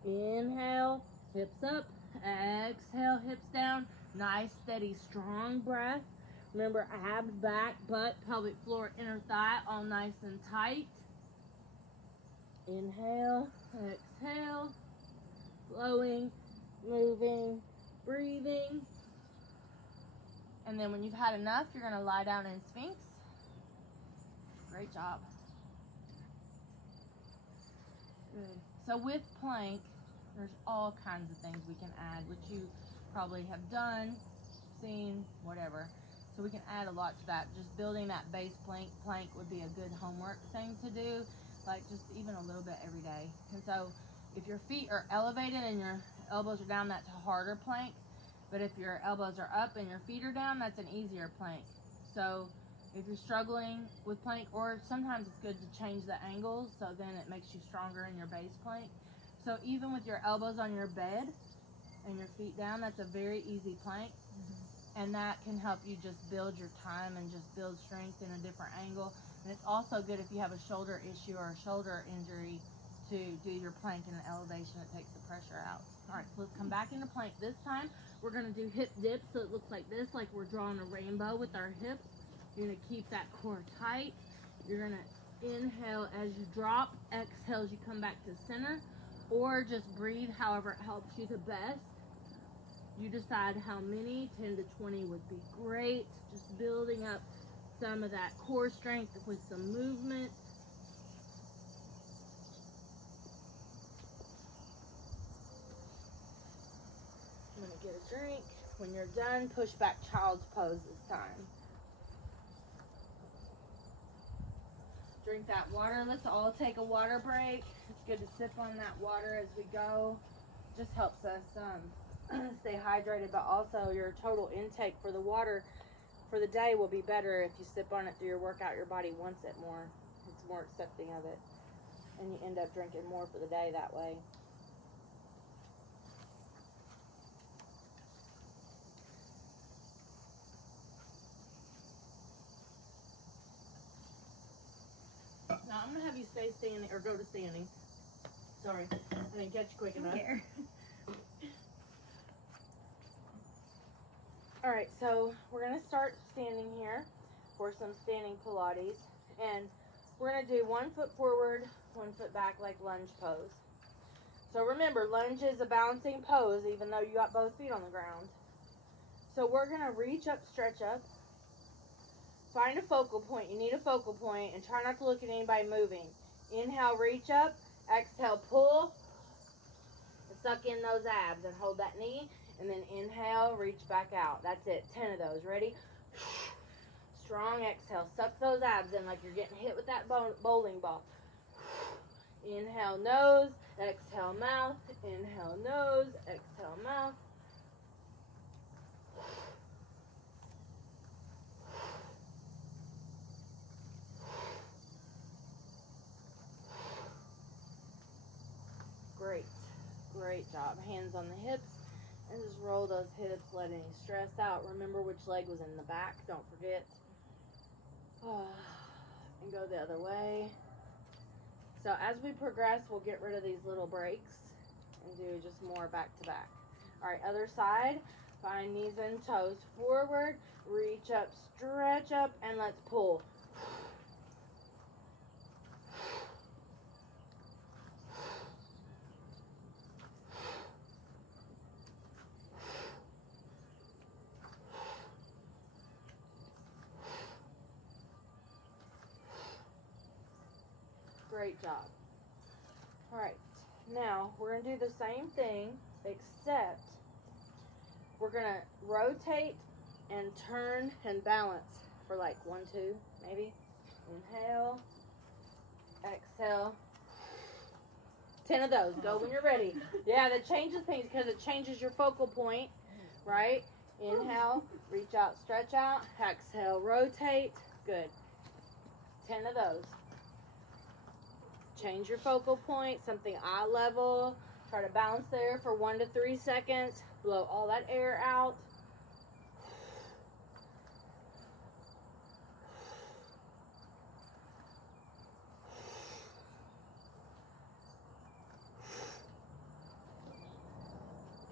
Inhale, hips up, exhale, hips down. Nice, steady, strong breath. Remember, abs, back, butt, pelvic floor, inner thigh, all nice and tight. Inhale, exhale, flowing, moving, breathing. And then when you've had enough, you're gonna lie down in Sphinx. Great job. Good. So with plank, there's all kinds of things we can add, which you probably have done, seen, whatever. So we can add a lot to that. Just building that base plank would be a good homework thing to do, like just even a little bit every day. And so if your feet are elevated and your elbows are down, that's a harder plank. But if your elbows are up and your feet are down, that's an easier plank. So if you're struggling with plank, or sometimes it's good to change the angles, so then it makes you stronger in your base plank. So even with your elbows on your bed and your feet down, that's a very easy plank. And that can help you just build your time and just build strength in a different angle. And it's also good if you have a shoulder issue or a shoulder injury to do your plank in an elevation. It takes the pressure out. All right, so let's come back into plank. This time we're going to do hip dips, so it looks like this, like we're drawing a rainbow with our hips. You're going to keep that core tight. You're going to inhale as you drop, exhale as you come back to center, or just breathe however it helps you the best. You decide how many. 10 to 20 would be great. Just building up some of that core strength with some movement. I'm going to get a drink. When you're done, push back child's pose this time. Drink that water. Let's all take a water break. It's good to sip on that water as we go. Just helps us stay hydrated, but also your total intake for the water for the day will be better if you sip on it through your workout. Your body wants it more. It's more accepting of it. And you end up drinking more for the day that way. Now I'm going to have you stay standing, or go to standing. Sorry, I didn't catch you quick enough. All right, so we're going to start standing here for some standing Pilates. And we're going to do 1 foot forward, 1 foot back, like lunge pose. So remember, lunge is a balancing pose, even though you got both feet on the ground. So we're going to reach up, stretch up. Find a focal point. You need a focal point, and try not to look at anybody moving. Inhale, reach up. Exhale, pull. And suck in those abs and hold that knee. And then inhale, reach back out. That's it. 10 of those. Ready? Strong exhale. Suck those abs in like you're getting hit with that bowling ball. Inhale, nose. Exhale, mouth. Inhale, nose. Exhale, mouth. Great. Great job. Hands on the hips. And just roll those hips, let any stress out. Remember which leg was in the back. Don't forget. And go the other way. So as we progress, we'll get rid of these little breaks and do just more back to back. All right, other side. Find knees and toes forward. Reach up, stretch up, and let's pull. Great job. All right, now we're going to do the same thing, except we're going to rotate and turn and balance for like 1, 2, maybe. Inhale, exhale. 10 of those. Go when you're ready. Yeah, that changes things because it changes your focal point, right? Inhale, reach out, stretch out. Exhale, rotate. Good. 10 of those. Change your focal point, something eye level. Try to balance there for 1 to 3 seconds. Blow all that air out.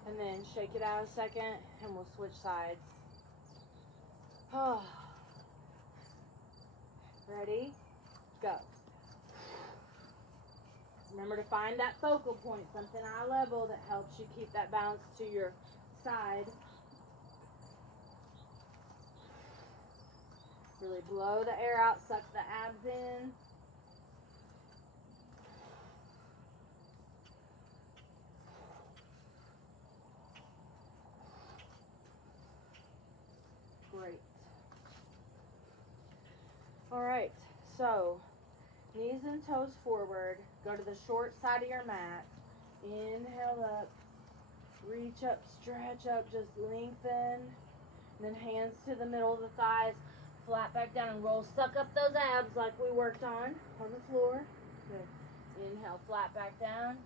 And then shake it out a second, and we'll switch sides. Oh. Ready? Go. Remember to find that focal point, something eye level that helps you keep that balance to your side. Really blow the air out, suck the abs in. Great. All right, so knees and toes forward. Go to the short side of your mat. Inhale up. Reach up, stretch up, just lengthen. And then hands to the middle of the thighs. Flat back down and roll. Suck up those abs like we worked on the floor. Good. Inhale, flat back down.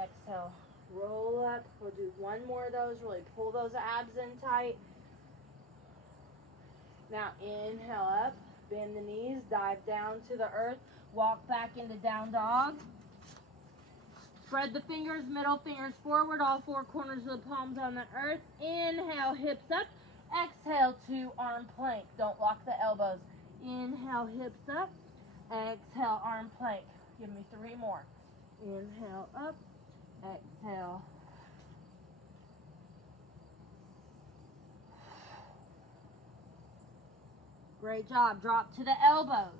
Exhale, roll up. We'll do one more of those. Really pull those abs in tight. Now inhale up. Bend the knees. Dive down to the earth. Walk back into down dog. Spread the fingers, middle fingers forward. All four corners of the palms on the earth. Inhale, hips up. Exhale to arm plank. Don't lock the elbows. Inhale, hips up. Exhale, arm plank. Give me 3 more. Inhale up. Exhale. Great job. Drop to the elbows.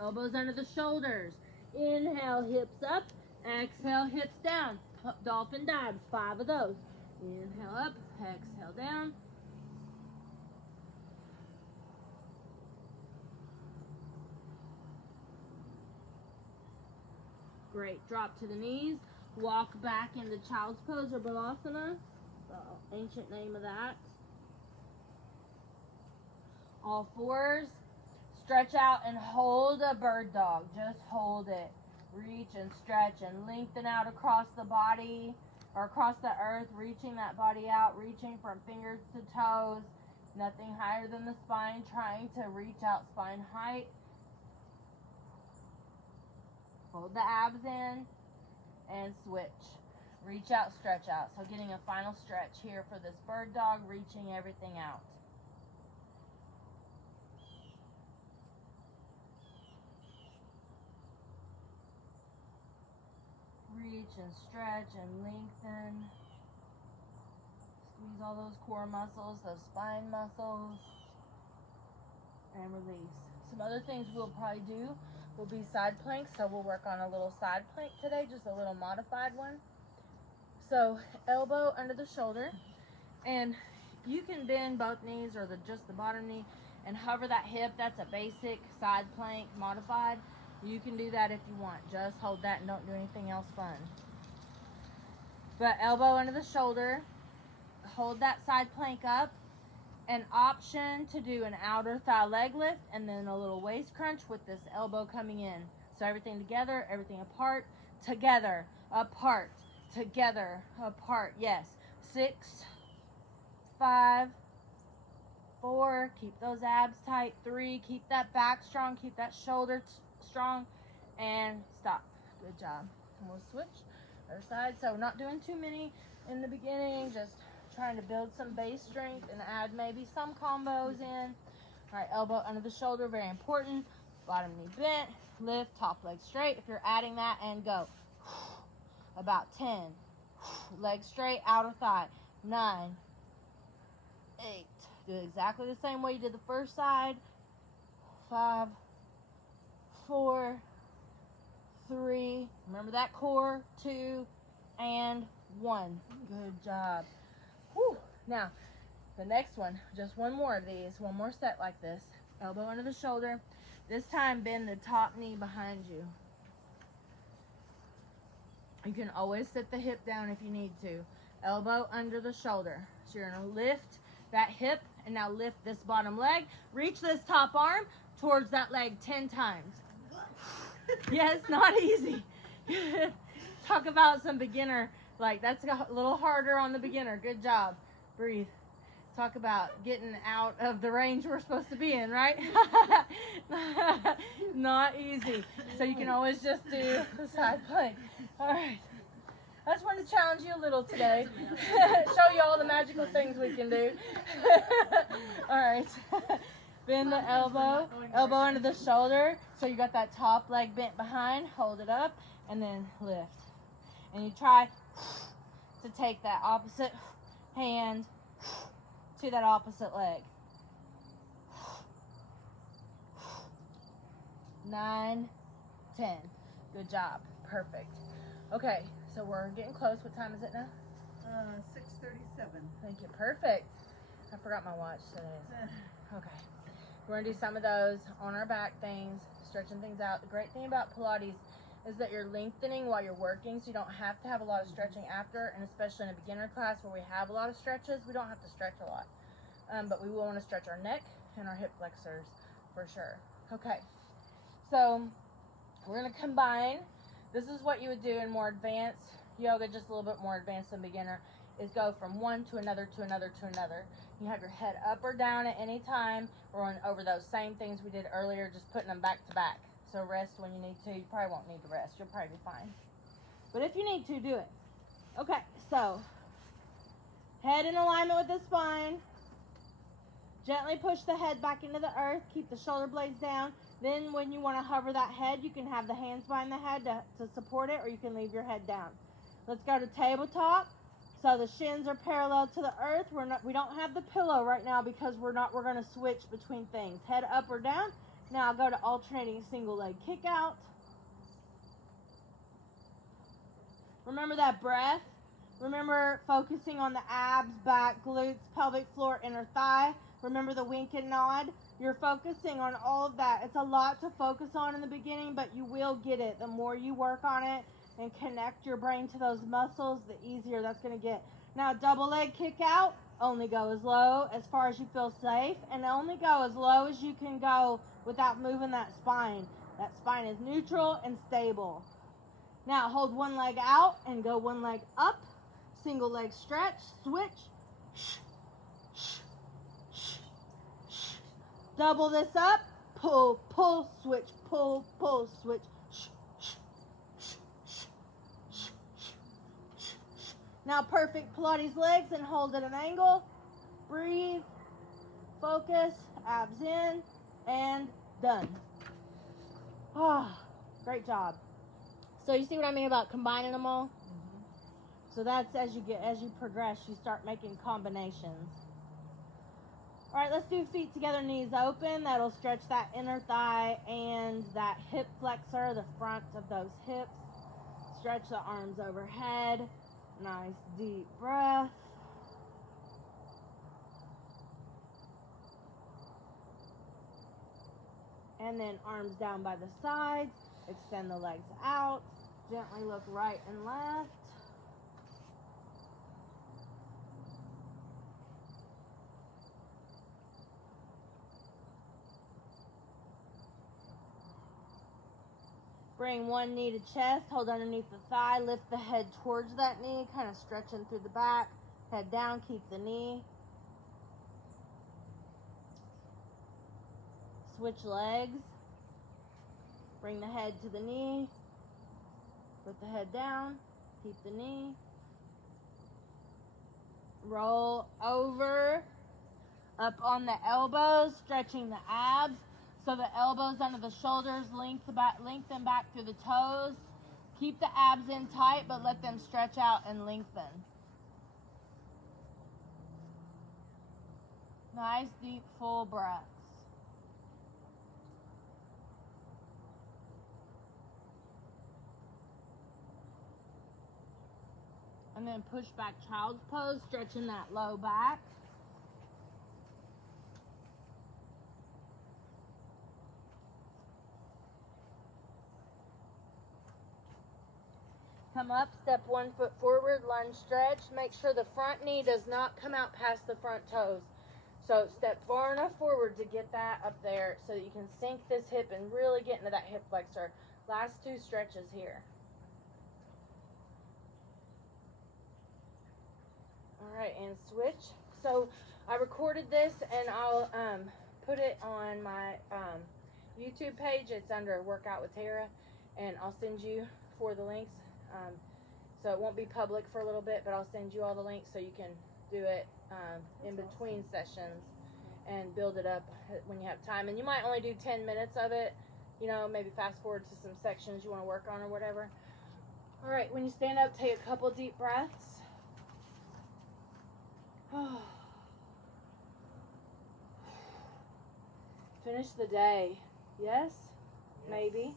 Elbows under the shoulders. Inhale, hips up. Exhale, hips down. Dolphin dives. 5 of those. Inhale up. Exhale down. Great. Drop to the knees. Walk back into child's pose or balasana. The ancient name of that. All fours. Stretch out and hold a bird dog. Just hold it. Reach and stretch and lengthen out across the body or across the earth. Reaching that body out. Reaching from fingers to toes. Nothing higher than the spine. Trying to reach out spine height. Hold the abs in and switch. Reach out, stretch out. So getting a final stretch here for this bird dog, reaching everything out. Reach and stretch and lengthen. Squeeze all those core muscles, those spine muscles, and release. Some other things we'll probably do will be side planks, so we'll work on a little side plank today, just a little modified one. So elbow under the shoulder, and you can bend both knees or just the bottom knee and hover that hip. That's a basic side plank modified. You can do that if you want. Just hold that and don't do anything else fun. But elbow under the shoulder, hold that side plank up. An option to do an outer thigh leg lift and then a little waist crunch with this elbow coming in. So everything together, everything apart, together, apart, together, apart. Yes. 6, 5, 4. Keep those abs tight. 3. Keep that back strong. Keep that shoulder strong. And stop. Good job. And we'll switch other side. So we're not doing too many in the beginning. Just trying to build some base strength and add maybe some combos in. All right, elbow under the shoulder, very important. Bottom knee bent, lift, top leg straight. If you're adding that, and go. About 10. Leg straight, outer thigh. 9, 8. Do it exactly the same way you did the first side. 5, 4, 3. Remember that core. 2 and 1. Good job. Whew. Now, the next one, just one more of these, one more set like this. Elbow under the shoulder. This time, bend the top knee behind you. You can always sit the hip down if you need to. Elbow under the shoulder. So you're going to lift that hip, and now lift this bottom leg. Reach this top arm towards that leg 10 times. Yes, not easy. Talk about some beginner. Like, that's a little harder on the beginner. Good job. Breathe. Talk about getting out of the range we're supposed to be in, right? Not easy. So you can always just do the side plank. All right. I just wanted to challenge you a little today. Show you all the magical things we can do. All right. Bend the elbow. Elbow under the shoulder. So you got that top leg bent behind. Hold it up. And then lift. And you try to take that opposite hand to that opposite leg. 9, 10. Good job. Perfect. Okay, so we're getting close. What time is it now? 6:37. Thank you. Perfect. I forgot my watch today. Okay. We're going to do some of those on our back things, stretching things out. The great thing about Pilates is that you're lengthening while you're working, so you don't have to have a lot of stretching after, and especially in a beginner class where we have a lot of stretches, we don't have to stretch a lot. But we will want to stretch our neck and our hip flexors for sure. Okay. So we're going to combine. This is what you would do in more advanced yoga, just a little bit more advanced than beginner, is go from one to another to another to another. You have your head up or down at any time. We're going over those same things we did earlier, just putting them back to back. So rest when you need to. You probably won't need to rest. You'll probably be fine. But if you need to, do it. Okay, so head in alignment with the spine. Gently push the head back into the earth. Keep the shoulder blades down. Then when you want to hover that head, you can have the hands behind the head to support it, or you can leave your head down. Let's go to tabletop. So the shins are parallel to the earth. We don't have the pillow right now because we're going to switch between things. Head up or down. Now I'll go to alternating single leg kick out. Remember that breath. Remember focusing on the abs, back, glutes, pelvic floor, inner thigh. Remember the wink and nod. You're focusing on all of that. It's a lot to focus on in the beginning, but you will get it. The more you work on it and connect your brain to those muscles, the easier that's going to get. Now, double leg kick out. Only go as low as far as you feel safe, and only go as low as you can go without moving that spine. That spine is neutral and stable. Now, hold one leg out and go one leg up. Single leg stretch, switch. Double this up. Pull, pull, switch, pull, pull, switch. Now perfect Pilates legs and hold at an angle. Breathe, focus, abs in, and done. Ah, great job. So you see what I mean about combining them all? So that's as you progress, you start making combinations. All right, let's do feet together, knees open. That'll stretch that inner thigh and that hip flexor, the front of those hips. Stretch the arms overhead. Nice deep breath. And then arms down by the sides. Extend the legs out. Gently look right and left. Bring one knee to chest, hold underneath the thigh, lift the head towards that knee, kind of stretching through the back. Head down, keep the knee. Switch legs. Bring the head to the knee. Put the head down, keep the knee. Roll over, up on the elbows, stretching the abs. So the elbows under the shoulders, lengthen back through the toes. Keep the abs in tight, but let them stretch out and lengthen. Nice, deep, full breaths. And then push back child's pose, stretching that low back. Come up, step 1 foot forward, lunge stretch. Make sure the front knee does not come out past the front toes. So step far enough forward to get that up there so that you can sink this hip and really get into that hip flexor. Last 2 stretches here. All right, and switch. So I recorded this and I'll put it on my YouTube page. It's under Workout with Tara, and I'll send you for the links. So it won't be public for a little bit, but I'll send you all the links so you can do it in between sessions and build it up when you have time. And you might only do 10 minutes of it, you know, maybe fast forward to some sections you want to work on or whatever. All right, when you stand up, take a couple deep breaths. Finish the day. Yes? maybe.